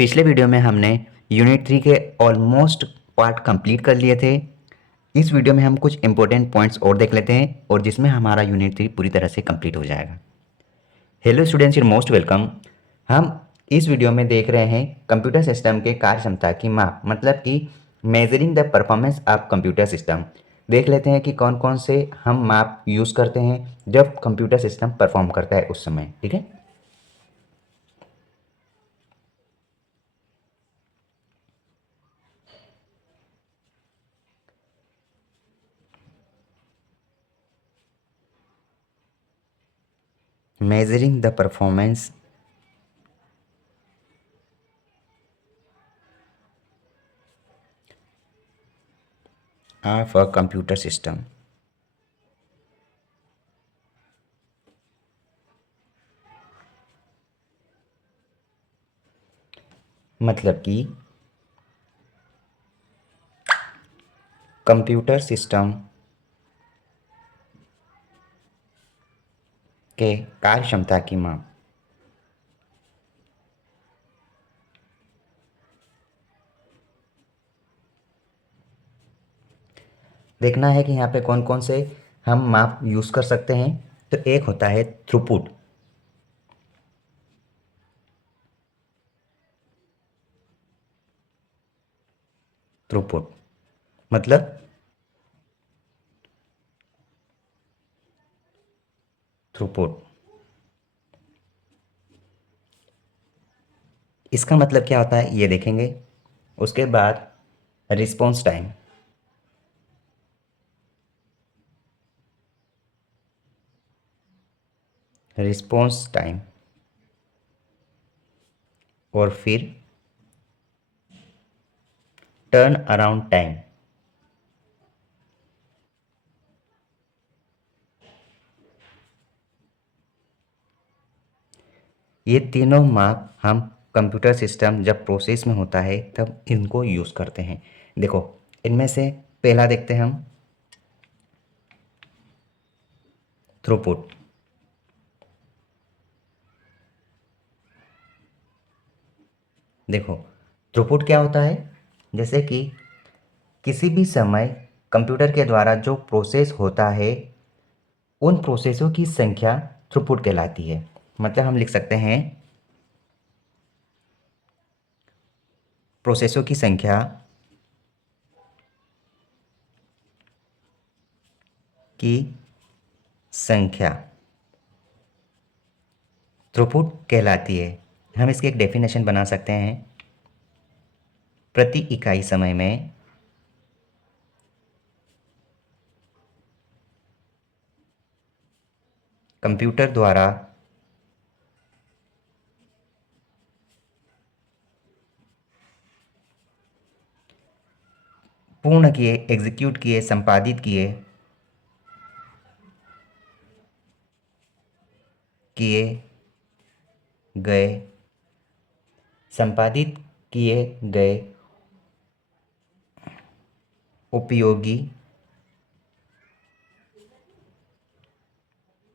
पिछले वीडियो में हमने यूनिट 3 के ऑलमोस्ट पार्ट कंप्लीट कर लिए थे। इस वीडियो में हम कुछ इंपॉर्टेंट पॉइंट्स और देख लेते हैं और जिसमें हमारा यूनिट 3 पूरी तरह से कंप्लीट हो जाएगा। Hello students, you most welcome. हम इस वीडियो में देख रहे हैं कंप्यूटर सिस्टम के कार्य क्षमता की माप, मतलब कि measuring the performance of computer system. देख लेते हैं कि कौन कौन से हम माप यूज़ करते हैं जब कंप्यूटर सिस्टम परफॉर्म करता है उस समय। ठीक है, measuring the performance of a computer system। मतलब कि कंप्यूटर सिस्टम के कार्य क्षमता की माप। देखना है कि यहाँ पे कौन कौन से हम माप यूज़ कर सकते हैं। तो एक होता है थ्रूपुट। थ्रूपुट मतलब थ्रूपुट इसका मतलब क्या होता है ये देखेंगे। उसके बाद रिस्पॉन्स टाइम। रिस्पॉन्स टाइम और फिर टर्न अराउंड टाइम। ये तीनों माप हम कंप्यूटर सिस्टम जब प्रोसेस में होता है तब इनको यूज़ करते हैं। देखो, इनमें से पहला देखते हैं हम, थ्रूपुट। देखो, थ्रूपुट क्या होता है, जैसे कि किसी भी समय कंप्यूटर के द्वारा जो प्रोसेस होता है उन प्रोसेसों की संख्या थ्रूपुट कहलाती है। मतलब हम लिख सकते हैं प्रोसेसों की संख्या की संख्या थ्रूपुट कहलाती है। हम इसकी एक डेफिनेशन बना सकते हैं, प्रति इकाई समय में कंप्यूटर द्वारा पूर्ण किए, एग्जीक्यूट किए, संपादित किए किए गए संपादित किए गए उपयोगी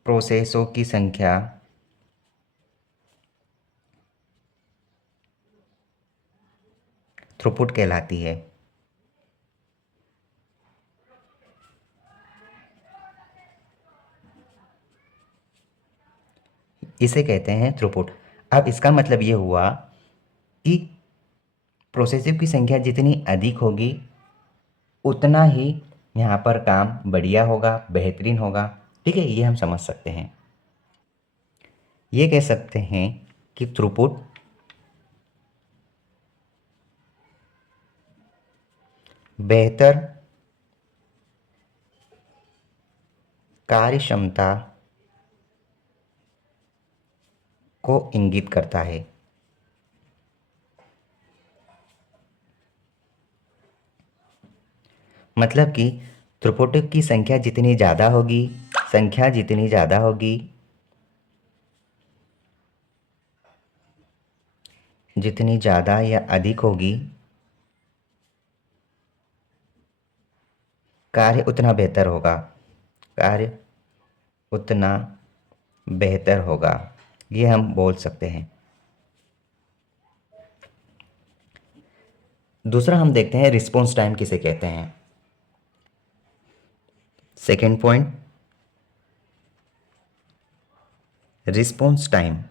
प्रोसेसों की संख्या थ्रूपुट कहलाती है। इसे कहते हैं थ्रूपुट। अब इसका मतलब ये हुआ कि प्रोसेसर की संख्या जितनी अधिक होगी उतना ही यहाँ पर काम बढ़िया होगा, बेहतरीन होगा। ठीक है, ये हम समझ सकते हैं। ये कह सकते हैं कि थ्रूपुट बेहतर कार्य क्षमता को इंगित करता है। मतलब कि थ्रूपुट की संख्या जितनी ज़्यादा होगी, संख्या जितनी ज़्यादा होगी, जितनी ज़्यादा या अधिक होगी, कार्य उतना बेहतर होगा। कार्य उतना बेहतर होगा, ये हम बोल सकते हैं। दूसरा हम देखते हैं रिस्पॉन्स टाइम किसे कहते हैं। Second point, response time.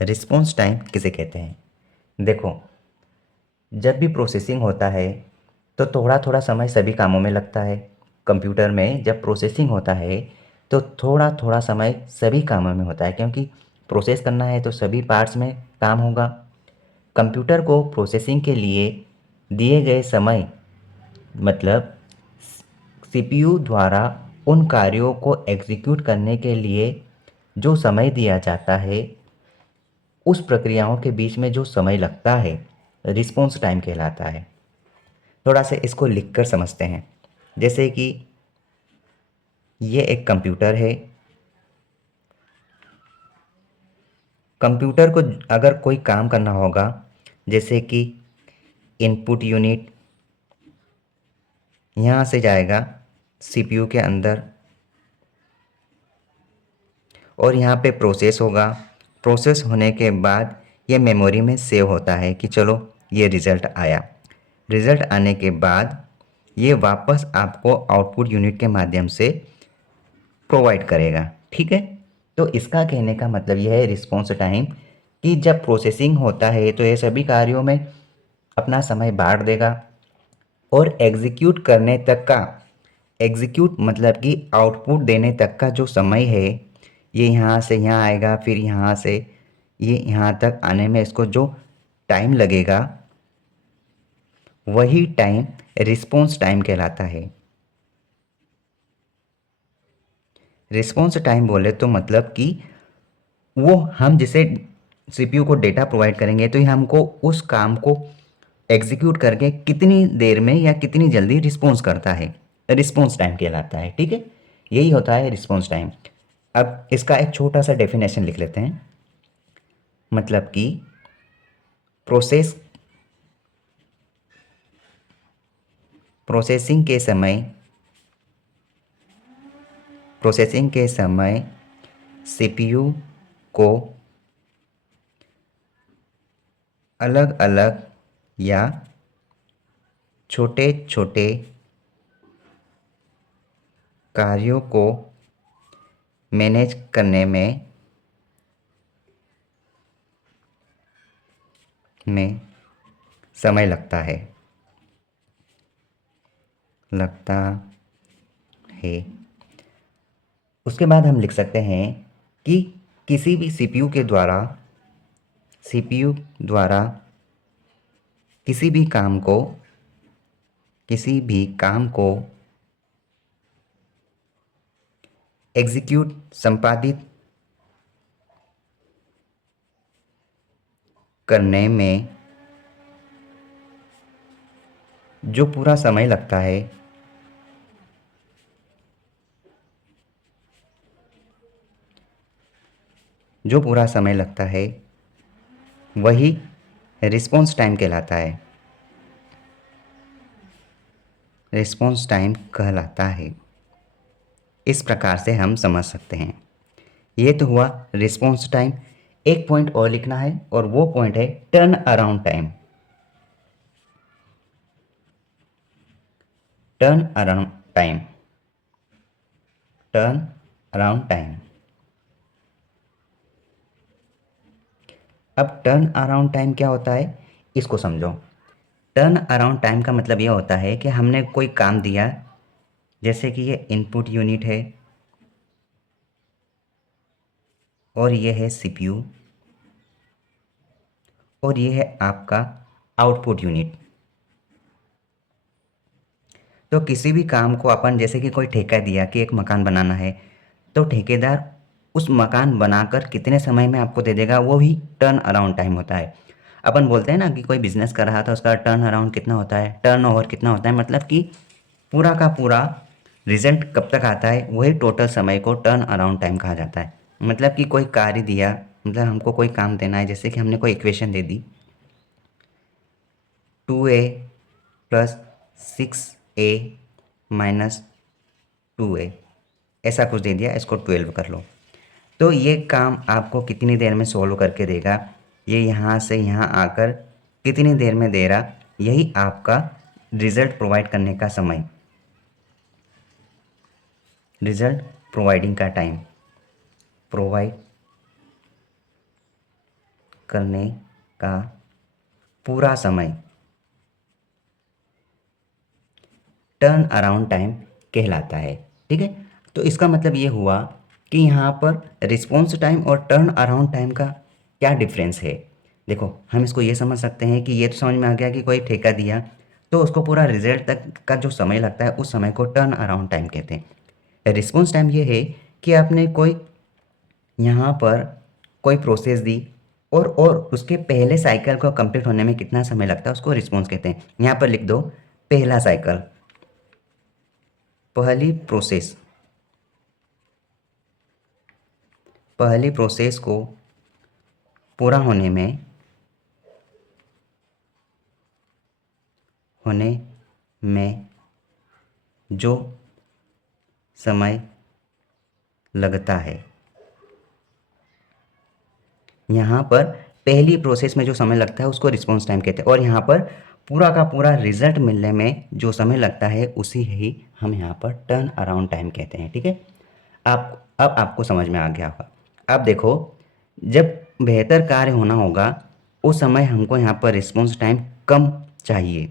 Response time किसे कहते हैं? देखो, जब भी प्रोसेसिंग होता है तो थोड़ा थोड़ा समय सभी कामों में लगता है। कंप्यूटर में जब प्रोसेसिंग होता है तो थोड़ा थोड़ा समय सभी कामों में होता है, क्योंकि प्रोसेस करना है तो सभी पार्ट्स में काम होगा। कंप्यूटर को प्रोसेसिंग के लिए दिए गए समय, मतलब सीपीयू द्वारा उन कार्यों को एग्जीक्यूट करने के लिए जो समय दिया जाता है, उस प्रक्रियाओं के बीच में जो समय लगता है, रिस्पॉन्स टाइम कहलाता है। थोड़ा सा इसको लिखकर समझते हैं। जैसे कि ये एक कंप्यूटर है। कंप्यूटर को अगर कोई काम करना होगा, जैसे कि इनपुट यूनिट यहाँ से जाएगा सीपीयू के अंदर और यहाँ पे प्रोसेस होगा। प्रोसेस होने के बाद ये मेमोरी में सेव होता है कि चलो ये रिज़ल्ट आया। रिज़ल्ट आने के बाद ये वापस आपको आउटपुट यूनिट के माध्यम से प्रोवाइड करेगा। ठीक है, तो इसका कहने का मतलब यह है रिस्पॉन्स टाइम, कि जब प्रोसेसिंग होता है तो ये सभी कार्यों में अपना समय बांट देगा और एग्जीक्यूट करने तक का, एग्जीक्यूट मतलब कि आउटपुट देने तक का जो समय है, ये यहाँ से यहाँ आएगा, फिर यहाँ से ये यहाँ तक आने में इसको जो टाइम लगेगा, वही टाइम रिस्पॉन्स टाइम कहलाता है। रिस्पॉन्स टाइम बोले तो मतलब कि वो हम जैसे सीपीयू को डेटा प्रोवाइड करेंगे तो ये हमको उस काम को एग्जीक्यूट करके कितनी देर में या कितनी जल्दी रिस्पॉन्स करता है, रिस्पॉन्स टाइम कहलाता है। ठीक है, यही होता है रिस्पॉन्स टाइम। अब इसका एक छोटा सा डेफिनेशन लिख लेते हैं। मतलब कि प्रोसेस प्रोसेसिंग के समय प्रोसेसिंग के समय सीपीयू को अलग अलग या छोटे छोटे कार्यों को मैनेज करने में समय लगता है। उसके बाद हम लिख सकते हैं कि किसी भी सीपीयू द्वारा किसी भी काम को एग्जीक्यूट संपादित करने में जो पूरा समय लगता है, वही रिस्पॉन्स टाइम कहलाता है। रिस्पॉन्स टाइम कहलाता है। इस प्रकार से हम समझ सकते हैं। ये तो हुआ रिस्पॉन्स टाइम। एक पॉइंट और लिखना है और वो पॉइंट है turn around time. Turn around time turn around time. अब टर्न अराउंड टाइम क्या होता है, इसको समझो। टर्न अराउंड टाइम का मतलब यह होता है कि हमने कोई काम दिया, जैसे कि ये इनपुट यूनिट है और ये है सीपीयू और ये है आपका आउटपुट यूनिट। तो किसी भी काम को अपन, जैसे कि कोई ठेका दिया कि एक मकान बनाना है, तो ठेकेदार उस मकान बनाकर कितने समय में आपको दे देगा, वो भी टर्न अराउंड टाइम होता है। अपन बोलते हैं ना कि कोई बिजनेस कर रहा था, उसका टर्न अराउंड कितना होता है, टर्न ओवर कितना होता है, मतलब कि पूरा का पूरा रिजल्ट कब तक आता है, वही टोटल समय को टर्न अराउंड टाइम कहा जाता है। मतलब कि कोई कार्य दिया, मतलब हमको कोई काम देना है, जैसे कि हमने कोई इक्वेशन दे दी 2a plus 6a minus 2a, ऐसा कुछ दे दिया, इसको 12 कर लो। तो ये काम आपको कितनी देर में सॉल्व करके देगा, ये यहाँ से यहाँ आकर कितनी देर में दे रहा, यही आपका रिज़ल्ट प्रोवाइड करने का समय, रिज़ल्ट प्रोवाइडिंग का टाइम, प्रोवाइड करने का पूरा समय, टर्न अराउंड टाइम कहलाता है। ठीक है, तो इसका मतलब ये हुआ कि यहाँ पर रिस्पॉन्स टाइम और टर्न अराउंड टाइम का क्या डिफरेंस है। देखो, हम इसको ये समझ सकते हैं कि ये तो समझ में आ गया कि कोई ठेका दिया तो उसको पूरा रिजल्ट तक का जो समय लगता है उस समय को टर्न अराउंड टाइम कहते हैं। रिस्पॉन्स टाइम ये है कि आपने कोई यहाँ पर कोई प्रोसेस दी और उसके पहले साइकिल को कंप्लीट होने में कितना समय लगता है उसको रिस्पॉन्स कहते हैं। यहाँ पर लिख दो पहला साइकिल, पहली प्रोसेस को पूरा होने में जो समय लगता है, यहाँ पर पहली प्रोसेस में जो समय लगता है उसको रिस्पॉन्स टाइम कहते हैं, और यहाँ पर पूरा का पूरा रिजल्ट मिलने में जो समय लगता है उसी ही हम यहाँ पर टर्न अराउंड टाइम कहते हैं। ठीक है, अब आपको समझ में आ गया होगा। अब देखो, जब बेहतर कार्य होना होगा उस समय हमको यहाँ पर रिस्पॉन्स टाइम कम चाहिए,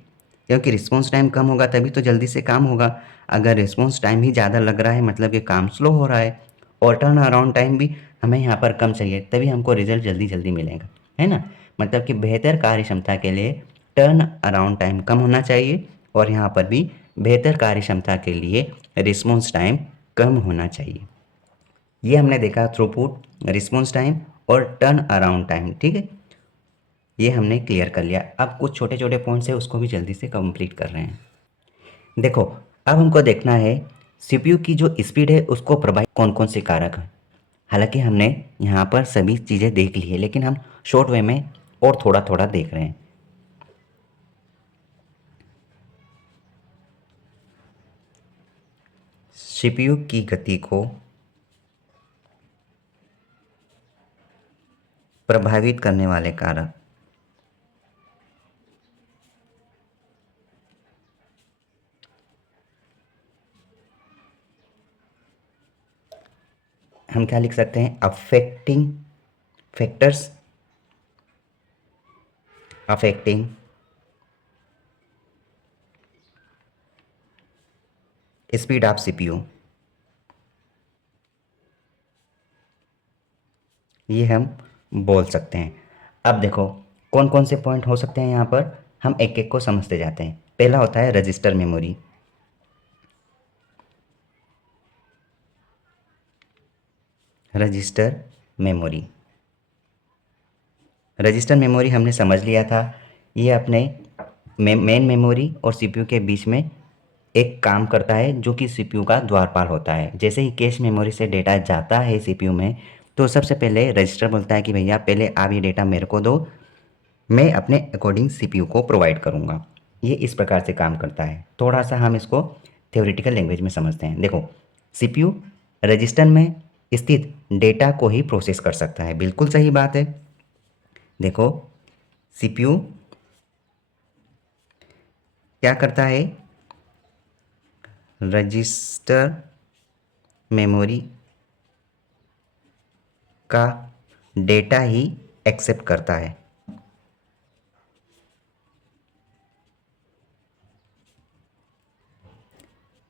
क्योंकि रिस्पॉन्स टाइम कम होगा तभी तो जल्दी से काम होगा। अगर रिस्पॉन्स टाइम ही ज़्यादा लग रहा है मतलब कि काम स्लो हो रहा है, और टर्न अराउंड टाइम भी हमें यहाँ पर कम चाहिए, तभी हमको रिजल्ट जल्दी जल्दी मिलेगा, है ना। मतलब कि बेहतर कार्य क्षमता के लिए टर्न अराउंड टाइम कम होना चाहिए, और यहाँ पर भी बेहतर कार्य क्षमता के लिए रिस्पॉन्स टाइम कम होना चाहिए। ये हमने देखा थ्रूपुट, रिस्पॉन्स टाइम और टर्न अराउंड टाइम। ठीक है, ये हमने क्लियर कर लिया। अब कुछ छोटे छोटे पॉइंट्स है उसको भी जल्दी से कंप्लीट कर रहे हैं। देखो, अब हमको देखना है सीपीयू की जो स्पीड है उसको प्रभावित कौन कौन से कारक हैं। हालांकि हमने यहाँ पर सभी चीज़ें देख ली है, लेकिन हम शॉर्ट वे में और थोड़ा थोड़ा देख रहे हैं। सीपीयू की गति को प्रभावित करने वाले कारक, हम क्या लिख सकते हैं, affecting factors affecting speed of CPU, ये हम बोल सकते हैं। अब देखो कौन कौन से पॉइंट हो सकते हैं यहाँ पर, हम एक एक को समझते जाते हैं। पहला होता है register memory. Register memory register memory हमने समझ लिया था, ये अपने मेन मेमोरी और सीपीयू के बीच में एक काम करता है जो कि सीपीयू का द्वारपाल होता है। जैसे ही कैश मेमोरी से डेटा जाता है सीपीयू में, तो सबसे पहले रजिस्टर बोलता है कि भैया पहले आप ये डेटा मेरे को दो, मैं अपने अकॉर्डिंग सीपीयू को प्रोवाइड करूँगा। ये इस प्रकार से काम करता है। थोड़ा सा हम इसको थ्योरेटिकल लैंग्वेज में समझते हैं। देखो, सीपीयू रजिस्टर में स्थित डेटा को ही प्रोसेस कर सकता है, बिल्कुल सही बात है। देखो, सीपीयू क्या करता है, रजिस्टर मेमोरी का डेटा ही एक्सेप्ट करता है।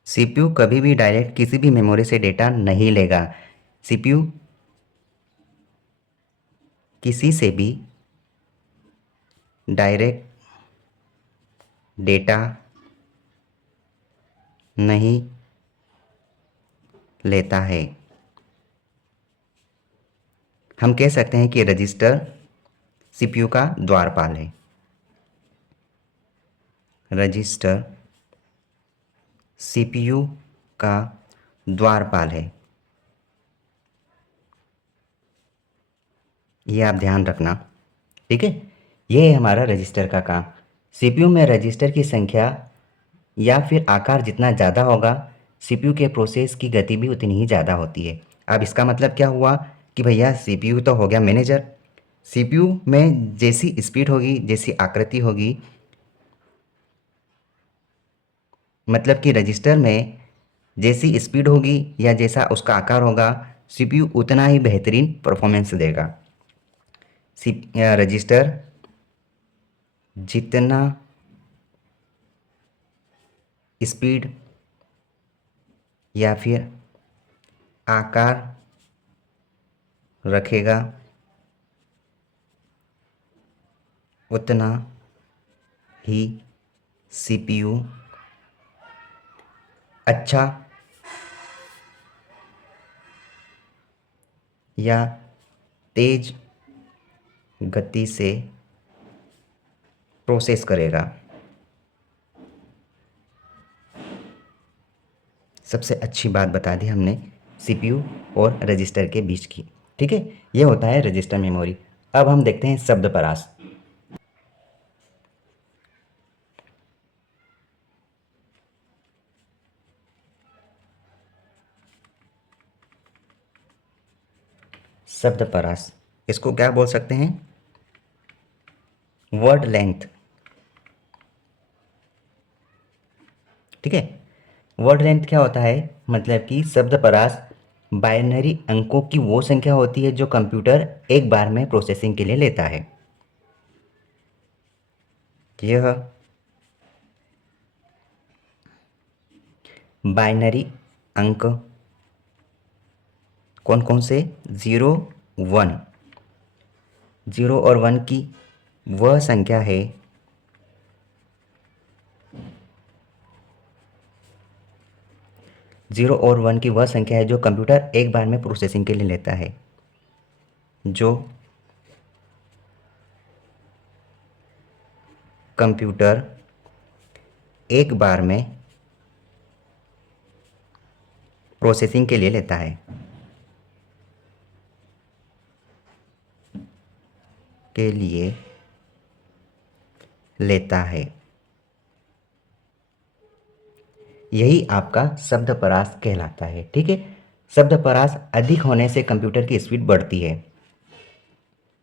सीपीयू कभी भी डायरेक्ट किसी भी मेमोरी से डेटा नहीं लेगा। सीपीयू किसी से भी डायरेक्ट डेटा नहीं लेता है। हम कह सकते हैं कि रजिस्टर सीपीयू का द्वारपाल है। रजिस्टर सीपीयू का द्वारपाल है, ये आप ध्यान रखना। ठीक है, ये है हमारा रजिस्टर का काम। सीपीयू में रजिस्टर की संख्या या फिर आकार जितना ज़्यादा होगा, सीपीयू के प्रोसेस की गति भी उतनी ही ज़्यादा होती है। अब इसका मतलब क्या हुआ कि भैया सीपीयू तो हो गया मैनेजर, सीपीयू में जैसी स्पीड होगी, जैसी आकृति होगी, मतलब कि रजिस्टर में जैसी स्पीड होगी या जैसा उसका आकार होगा, सीपीयू उतना ही बेहतरीन परफॉर्मेंस देगा। रजिस्टर जितना स्पीड या फिर आकार रखेगा उतना ही सीपीयू अच्छा या तेज गति से प्रोसेस करेगा। सबसे अच्छी बात बता दी हमने सीपीयू और रजिस्टर के बीच की। ठीक है, ये होता है रजिस्टर मेमोरी। अब हम देखते हैं शब्द परास। शब्द परास, इसको क्या बोल सकते हैं? Word length. ठीक है, वर्ड लेंथ क्या होता है? मतलब कि शब्द परास बाइनरी अंकों की वो संख्या होती है जो कंप्यूटर एक बार में प्रोसेसिंग के लिए लेता है। यह बाइनरी अंक कौन कौन से? 0 1, 0 और 1 की वह संख्या है जो कंप्यूटर एक बार में प्रोसेसिंग के लिए लेता है, जो कंप्यूटर एक बार में प्रोसेसिंग के लिए लेता है, यही आपका शब्द परास कहलाता है। ठीक है, शब्द परास अधिक होने से कंप्यूटर की स्पीड बढ़ती है,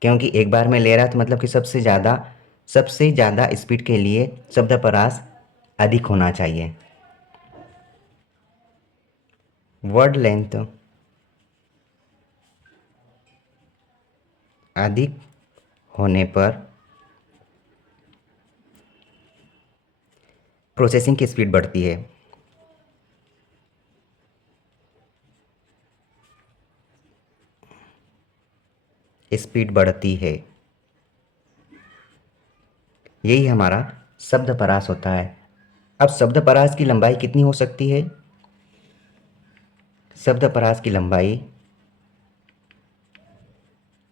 क्योंकि एक बार में ले रहा था, मतलब कि सबसे ज़्यादा स्पीड के लिए शब्द परास अधिक होना चाहिए। वर्ड लेंथ अधिक होने पर प्रोसेसिंग की स्पीड बढ़ती है। स्पीड बढ़ती है, यही हमारा शब्द परास होता है। अब शब्द परास की लंबाई कितनी हो सकती है? शब्द परास की लंबाई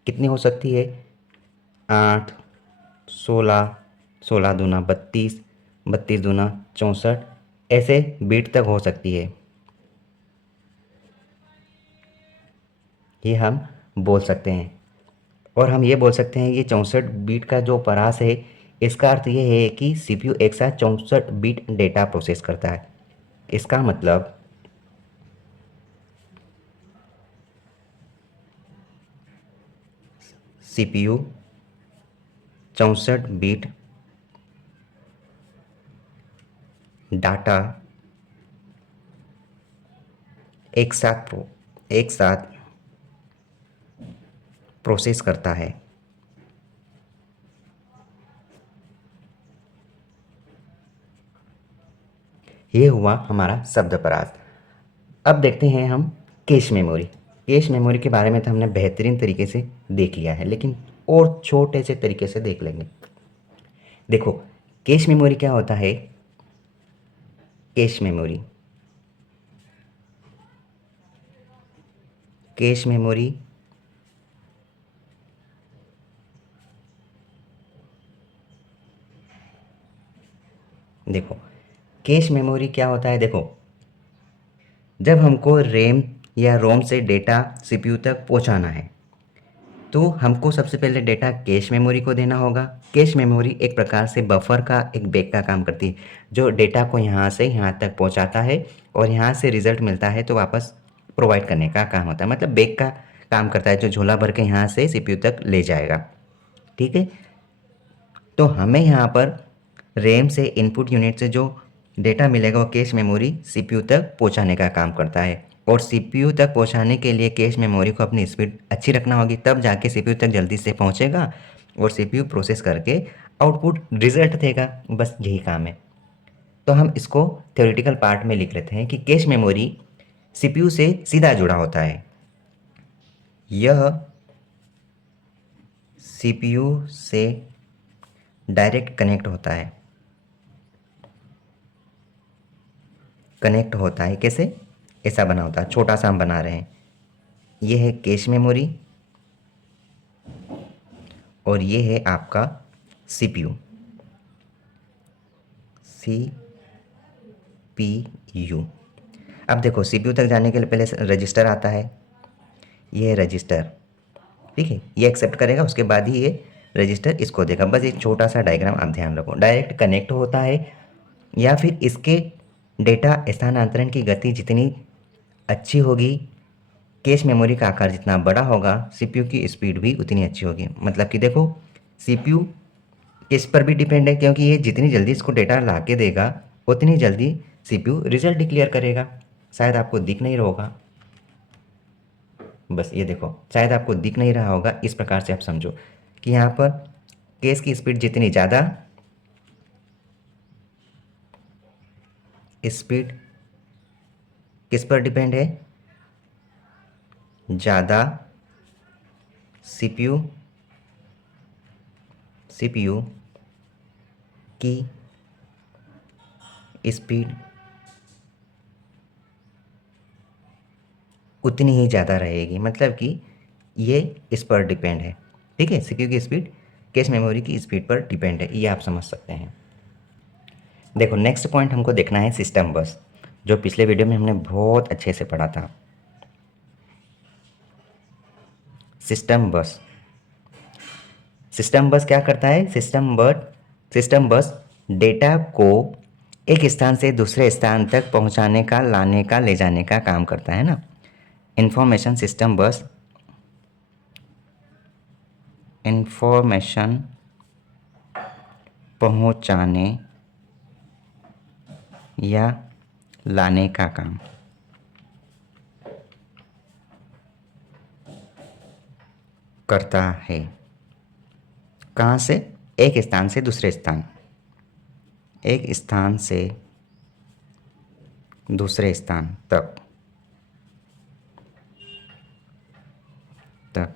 कितनी हो सकती है? 8, 16, 16 दूना 32, 32 दूना 64, ऐसे बीट तक हो सकती है। ये हम बोल सकते हैं। और हम ये बोल सकते हैं ये 64 बीट का जो परास है, इसका अर्थ ये है कि सीपीयू एक साथ 64 बीट डेटा प्रोसेस करता है। इसका मतलब सीपीयू 64 बीट डाटा एक साथ प्रोसेस करता है। ये हुआ हमारा शब्द परास। अब देखते हैं हम कैश मेमोरी। कैश मेमोरी के बारे में तो हमने बेहतरीन तरीके से देख लिया है, लेकिन और छोटे से तरीके से देख लेंगे। देखो, कैश मेमोरी क्या होता है? कैश मेमोरी देखो, कैश मेमोरी क्या होता है? देखो, जब हमको रैम या रोम से डेटा सीपीयू तक पहुंचाना है, तो हमको सबसे पहले डेटा कैश मेमोरी को देना होगा। कैश मेमोरी एक प्रकार से बफर का एक बैग का काम करती है, जो डेटा को यहाँ से यहाँ तक पहुँचाता है और यहाँ से रिज़ल्ट मिलता है तो वापस प्रोवाइड करने का काम होता है। मतलब बैग का काम करता है, जो झोला भर के यहाँ से सीपीयू तक ले जाएगा। ठीक है, तो हमें यहाँ पर रैम से इनपुट यूनिट से जो डेटा मिलेगा वो कैश मेमोरी सीपीयू तक पहुँचाने का काम करता है। और सीपीयू तक पहुँचाने के लिए कैश मेमोरी को अपनी स्पीड अच्छी रखना होगी, तब जाके सीपीयू तक जल्दी से पहुँचेगा और सीपीयू प्रोसेस करके आउटपुट रिजल्ट देगा। बस यही काम है। तो हम इसको थ्योरेटिकल पार्ट में लिख लेते हैं कि कैश मेमोरी सीपीयू से सीधा जुड़ा होता है। यह सीपीयू से डायरेक्ट कनेक्ट होता है। कनेक्ट होता है कैसे? ऐसा बना होता है, छोटा सा हम बना रहे हैं। ये है कैश मेमोरी और ये है आपका सीपीयू, सीपीयू। अब देखो, सीपीयू तक जाने के लिए पहले रजिस्टर आता है। ये है रजिस्टर, ठीक है, ये एक्सेप्ट करेगा, उसके बाद ही ये रजिस्टर इसको देगा। बस एक छोटा सा डायग्राम आप ध्यान रखो। डायरेक्ट कनेक्ट होता है या फिर इसके डेटा स्थानांतरण की गति जितनी अच्छी होगी, कैश मेमोरी का आकार जितना बड़ा होगा, सीपीयू की स्पीड भी उतनी अच्छी होगी। मतलब कि देखो, सीपीयू किस पर भी डिपेंड है, क्योंकि ये जितनी जल्दी इसको डेटा ला के देगा उतनी जल्दी सीपीयू रिजल्ट डिक्लेयर करेगा। शायद आपको दिख नहीं रहा होगा, बस ये देखो, शायद आपको दिख नहीं रहा होगा। इस प्रकार से आप समझो कि यहाँ पर कैश की स्पीड जितनी ज़्यादा, स्पीड किस पर डिपेंड है? ज़्यादा सीपीयू की स्पीड उतनी ही ज़्यादा रहेगी। मतलब कि ये इस पर डिपेंड है। ठीक है, सीपीयू की स्पीड कैश मेमोरी की स्पीड पर डिपेंड है, ये आप समझ सकते हैं। देखो, नेक्स्ट पॉइंट हमको देखना है सिस्टम बस, जो पिछले वीडियो में हमने बहुत अच्छे से पढ़ा था। सिस्टम बस, सिस्टम बस क्या करता है? सिस्टम बस डेटा को एक स्थान से दूसरे स्थान तक पहुंचाने का, लाने का, ले जाने का काम करता है ना। इंफॉर्मेशन सिस्टम बस इंफॉर्मेशन पहुंचाने या लाने का काम करता है। कहाँ से? एक स्थान से दूसरे स्थान, एक स्थान से दूसरे स्थान तक तक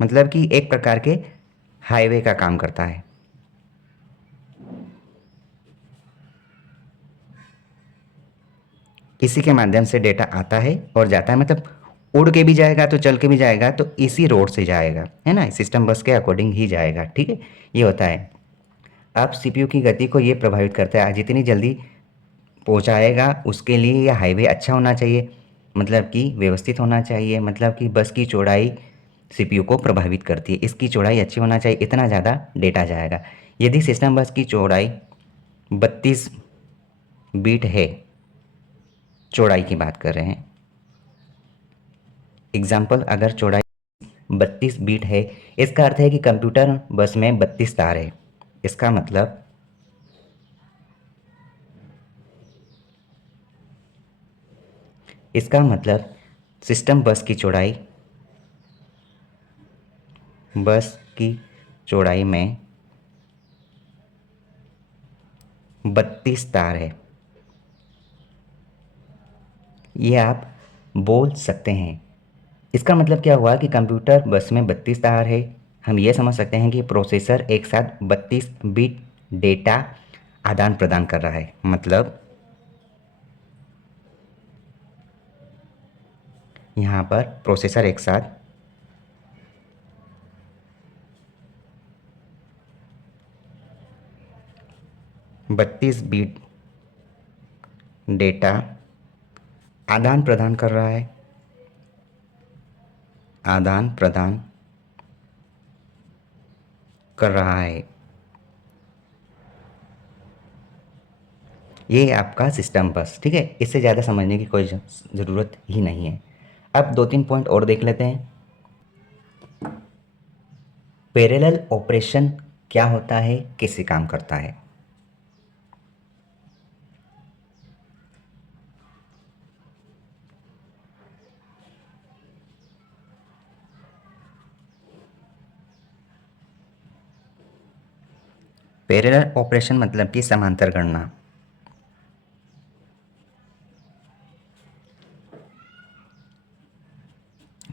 मतलब कि एक प्रकार के हाईवे का काम करता है। इसी के माध्यम से डेटा आता है और जाता है, मतलब उड़ के भी जाएगा तो चल के भी जाएगा, तो इसी रोड से जाएगा, है ना, सिस्टम बस के अकॉर्डिंग ही जाएगा। ठीक है, ये होता है। अब सीपीयू की गति को ये प्रभावित करता है, जितनी जल्दी पहुंचाएगा उसके लिए यह हाईवे अच्छा होना चाहिए, मतलब कि व्यवस्थित होना चाहिए। मतलब कि बस की चौड़ाई सीपीयू को प्रभावित करती है, इसकी चौड़ाई अच्छी होना चाहिए, इतना ज़्यादा डेटा जाएगा। यदि सिस्टम बस की चौड़ाई 32 बीट है, चौड़ाई की बात कर रहे हैं, एग्जाम्पल, अगर चौड़ाई 32 बीट है, इसका अर्थ है कि कंप्यूटर बस में 32 तार है। इसका मतलब सिस्टम बस की चौड़ाई में 32 तार है, ये आप बोल सकते हैं। इसका मतलब क्या हुआ कि कंप्यूटर बस में 32 तार है। हम ये समझ सकते हैं कि प्रोसेसर एक साथ 32 बिट डेटा आदान प्रदान कर रहा है। मतलब यहाँ पर प्रोसेसर एक साथ 32 बिट डेटा आदान प्रदान कर रहा है, आदान प्रदान कर रहा है। ये आपका सिस्टम बस, ठीक है, इससे ज़्यादा समझने की कोई ज़रूरत ही नहीं है। अब 2-3 पॉइंट और देख लेते हैं। पैरेलल ऑपरेशन क्या होता है, कैसे काम करता है। पैरेलल ऑपरेशन मतलब कि समांतर गणना।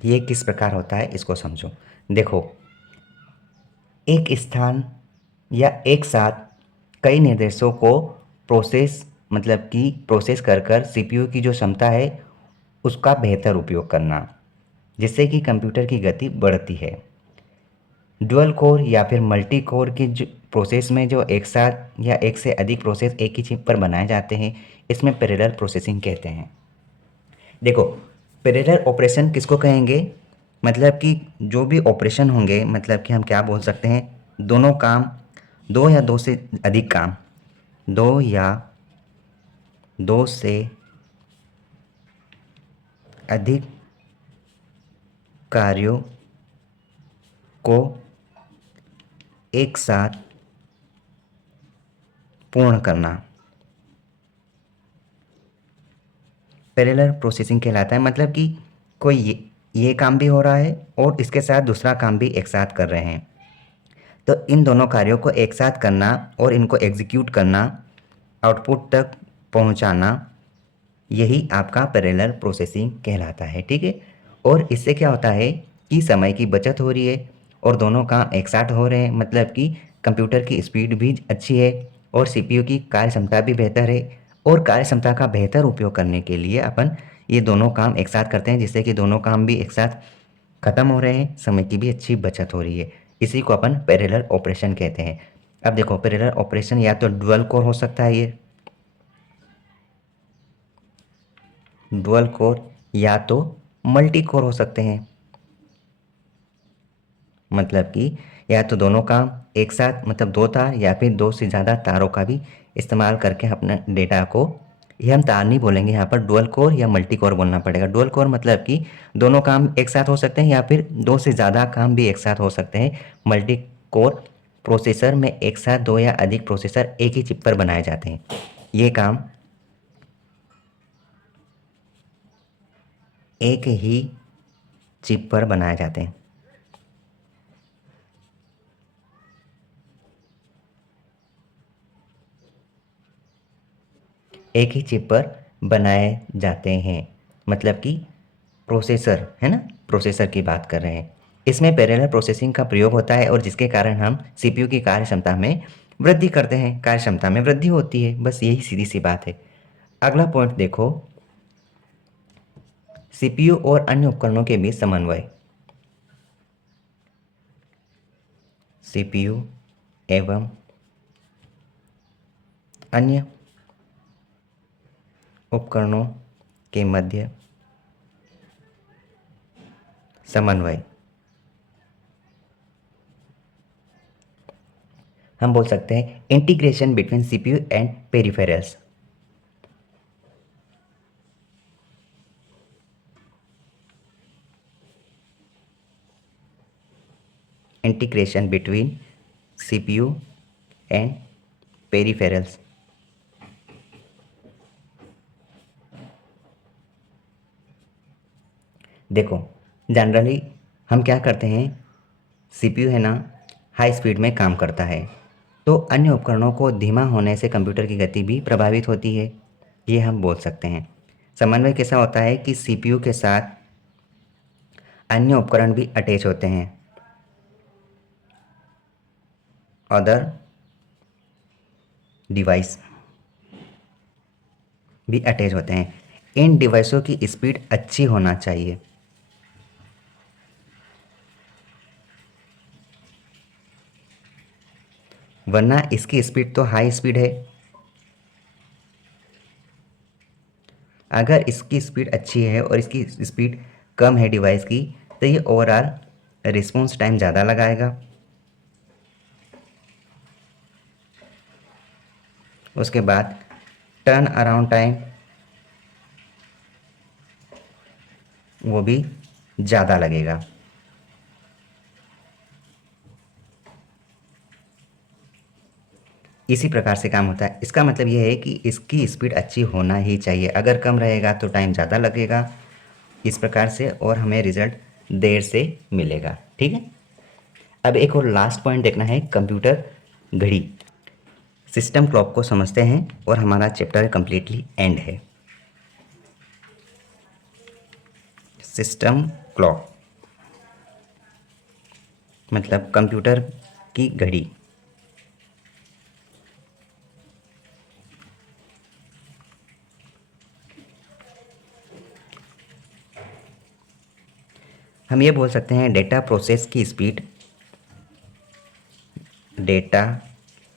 ये किस प्रकार होता है इसको समझो। देखो, एक स्थान या एक साथ कई निर्देशों को प्रोसेस मतलब कि प्रोसेस कर कर सीपीयू की जो क्षमता है उसका बेहतर उपयोग करना, जिससे कि कंप्यूटर की गति बढ़ती है। डुअल कोर या फिर मल्टी कोर की जो प्रोसेस में जो एक साथ या एक से अधिक प्रोसेस एक ही चिप पर बनाए जाते हैं, इसमें पैरेलल प्रोसेसिंग कहते हैं। देखो, पैरेलल ऑपरेशन किसको कहेंगे, मतलब कि जो भी ऑपरेशन होंगे, मतलब कि हम क्या बोल सकते हैं, दोनों काम, दो या दो से अधिक काम, दो या दो से अधिक कार्यों को एक साथ पूर्ण करना पैरेलल प्रोसेसिंग कहलाता है। मतलब कि कोई ये काम भी हो रहा है और इसके साथ दूसरा काम भी एक साथ कर रहे हैं, तो इन दोनों कार्यों को एक साथ करना और इनको एग्जीक्यूट करना, आउटपुट तक पहुंचाना, यही आपका पैरेलल प्रोसेसिंग कहलाता है। ठीक है, और इससे क्या होता है कि समय की बचत हो रही है और दोनों काम एक साथ हो रहे हैं, मतलब कि कंप्यूटर की स्पीड भी अच्छी है और सीपीयू की कार्य क्षमता भी बेहतर है। और कार्य क्षमता का बेहतर उपयोग करने के लिए अपन ये दोनों काम एक साथ करते हैं, जिससे कि दोनों काम भी एक साथ ख़त्म हो रहे हैं, समय की भी अच्छी बचत हो रही है। इसी को अपन पैरेलल ऑपरेशन कहते हैं। अब देखो, पैरेलल ऑपरेशन या तो डुअल कोर हो सकता है, ये डुअल कोर, या तो मल्टी कोर हो सकते हैं। मतलब कि या तो दोनों काम एक साथ, मतलब दो तार या फिर दो से ज़्यादा तारों का भी इस्तेमाल करके अपने डेटा को, ये हम तार नहीं बोलेंगे यहाँ पर, डुअल कोर या मल्टी कोर बोलना पड़ेगा। डुअल कोर मतलब कि दोनों काम एक साथ हो सकते हैं या फिर दो से ज़्यादा काम भी एक साथ हो सकते हैं। मल्टी कोर प्रोसेसर में एक साथ दो या अधिक प्रोसेसर एक ही चिप पर बनाए जाते हैं। ये काम एक ही चिप पर बनाए जाते हैं। एक ही चिप पर बनाए जाते हैं, मतलब कि प्रोसेसर है ना, प्रोसेसर की बात कर रहे हैं। इसमें पैरेलल प्रोसेसिंग का प्रयोग होता है और जिसके कारण हम सीपीयू की कार्य क्षमता में वृद्धि करते हैं, कार्य क्षमता में वृद्धि होती है, बस यही सीधी सी बात है। अगला पॉइंट देखो, सीपीयू और अन्य उपकरणों के बीच समन्वय। सीपीयू एवं अन्य उपकरणों के मध्य समन्वय, हम बोल सकते हैं integration between CPU and peripherals. Integration between CPU and peripherals. देखो, जनरली हम क्या करते हैं, सीपीयू है ना, हाई स्पीड में काम करता है, तो अन्य उपकरणों को धीमा होने से कंप्यूटर की गति भी प्रभावित होती है, ये हम बोल सकते हैं। समन्वय कैसा होता है कि सीपीयू के साथ अन्य उपकरण भी अटैच होते हैं, अदर डिवाइस भी अटैच होते हैं। इन डिवाइसों की स्पीड अच्छी होना चाहिए, वरना इसकी स्पीड तो हाई स्पीड है। अगर इसकी स्पीड अच्छी है और इसकी स्पीड कम है डिवाइस की, तो ये ओवरऑल रिस्पॉन्स टाइम ज़्यादा लगाएगा। उसके बाद टर्न अराउंड टाइम वो भी ज़्यादा लगेगा। इसी प्रकार से काम होता है। इसका मतलब ये है कि इसकी स्पीड अच्छी होना ही चाहिए, अगर कम रहेगा तो टाइम ज़्यादा लगेगा इस प्रकार से, और हमें रिज़ल्ट देर से मिलेगा। ठीक है, अब एक और लास्ट पॉइंट देखना है, कंप्यूटर घड़ी। सिस्टम क्लॉक को समझते हैं और हमारा चैप्टर कंप्लीटली एंड है। सिस्टम क्लॉक मतलब कंप्यूटर की घड़ी। हम ये बोल सकते हैं डेटा प्रोसेस की speed, data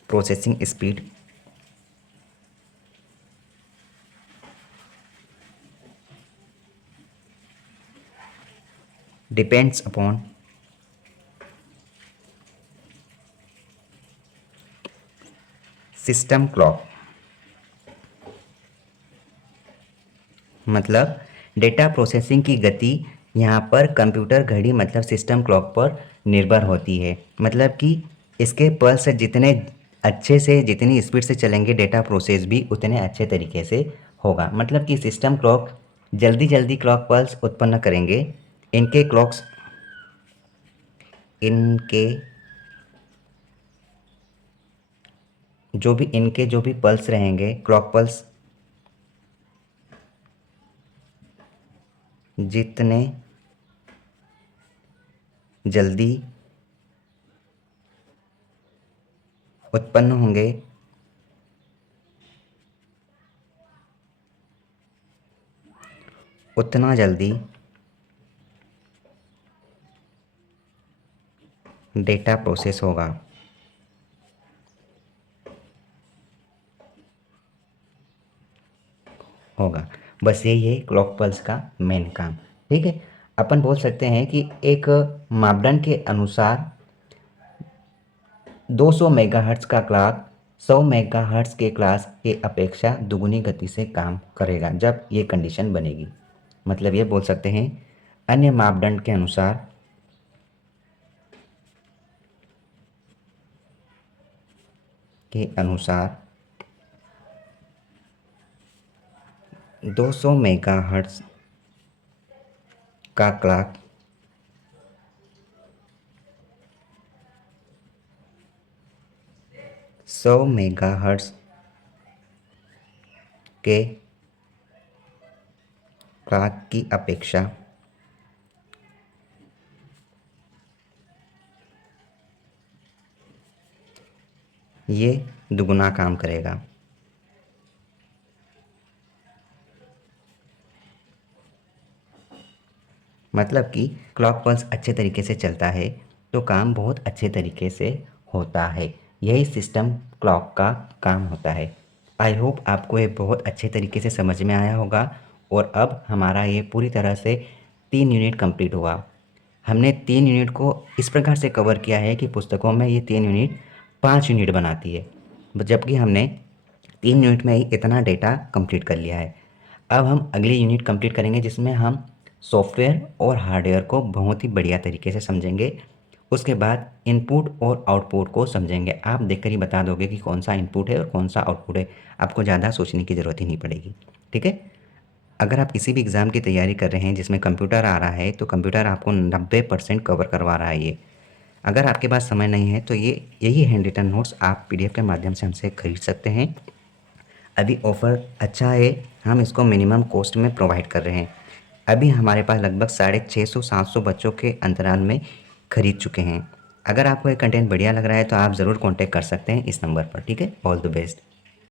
processing speed depends upon system clock. मतलब डेटा प्रोसेसिंग की गति यहाँ पर कंप्यूटर घड़ी मतलब सिस्टम क्लॉक पर निर्भर होती है। मतलब कि इसके पल्स जितने अच्छे से, जितनी स्पीड से चलेंगे, डेटा प्रोसेस भी उतने अच्छे तरीके से होगा। मतलब कि सिस्टम क्लॉक जल्दी जल्दी क्लॉक पल्स उत्पन्न करेंगे। इनके क्लॉक्स, इनके जो भी पल्स रहेंगे, क्लॉक पल्स जितने जल्दी उत्पन्न होंगे उतना जल्दी डेटा प्रोसेस होगा। होगा बस यही है क्लॉक पल्स का मेन काम। ठीक है, अपन बोल सकते हैं कि एक मापदंड के अनुसार 200 मेगाहर्ट्ज का क्लॉक 100 मेगाहर्ट्ज के क्लास के अपेक्षा दुगुनी गति से काम करेगा जब ये कंडीशन बनेगी। मतलब ये बोल सकते हैं अन्य मापदंड के अनुसार 200 मेगाहर्ट्ज का क्लॉक 100 मेगाहर्ट्ज के क्लॉक की अपेक्षा ये दुगुना काम करेगा। मतलब कि क्लॉक पल्स अच्छे तरीके से चलता है तो काम बहुत अच्छे तरीके से होता है। यही सिस्टम क्लॉक का काम होता है। आई होप आपको ये बहुत अच्छे तरीके से समझ में आया होगा। और अब हमारा ये पूरी तरह से 3 यूनिट कंप्लीट हुआ। हमने 3 यूनिट को इस प्रकार से कवर किया है कि पुस्तकों में ये 3 यूनिट 5 यूनिट बनाती है, जबकि हमने 3 यूनिट में ही इतना डेटा कंप्लीट कर लिया है। अब हम अगली यूनिट कंप्लीट करेंगे जिसमें हम सॉफ्टवेयर और हार्डवेयर को बहुत ही बढ़िया तरीके से समझेंगे। उसके बाद इनपुट और आउटपुट को समझेंगे। आप देखकर ही बता दोगे कि कौन सा इनपुट है और कौन सा आउटपुट है। आपको ज़्यादा सोचने की ज़रूरत ही नहीं पड़ेगी। ठीक है, अगर आप किसी भी एग्ज़ाम की तैयारी कर रहे हैं जिसमें कंप्यूटर आ रहा है तो कंप्यूटर आपको 90% कवर करवा रहा है ये। अगर आपके पास समय नहीं है तो ये यही हैंड रिटन नोट्स आप पीडीएफ के माध्यम से हमसे खरीद सकते हैं। अभी ऑफ़र अच्छा है, हम इसको मिनिमम कॉस्ट में प्रोवाइड कर रहे हैं। अभी हमारे पास लगभग 650-700 बच्चों के अंतराल में खरीद चुके हैं। अगर आपको ये कंटेंट बढ़िया लग रहा है तो आप ज़रूर कॉन्टैक्ट कर सकते हैं इस नंबर पर। ठीक है, ऑल द बेस्ट।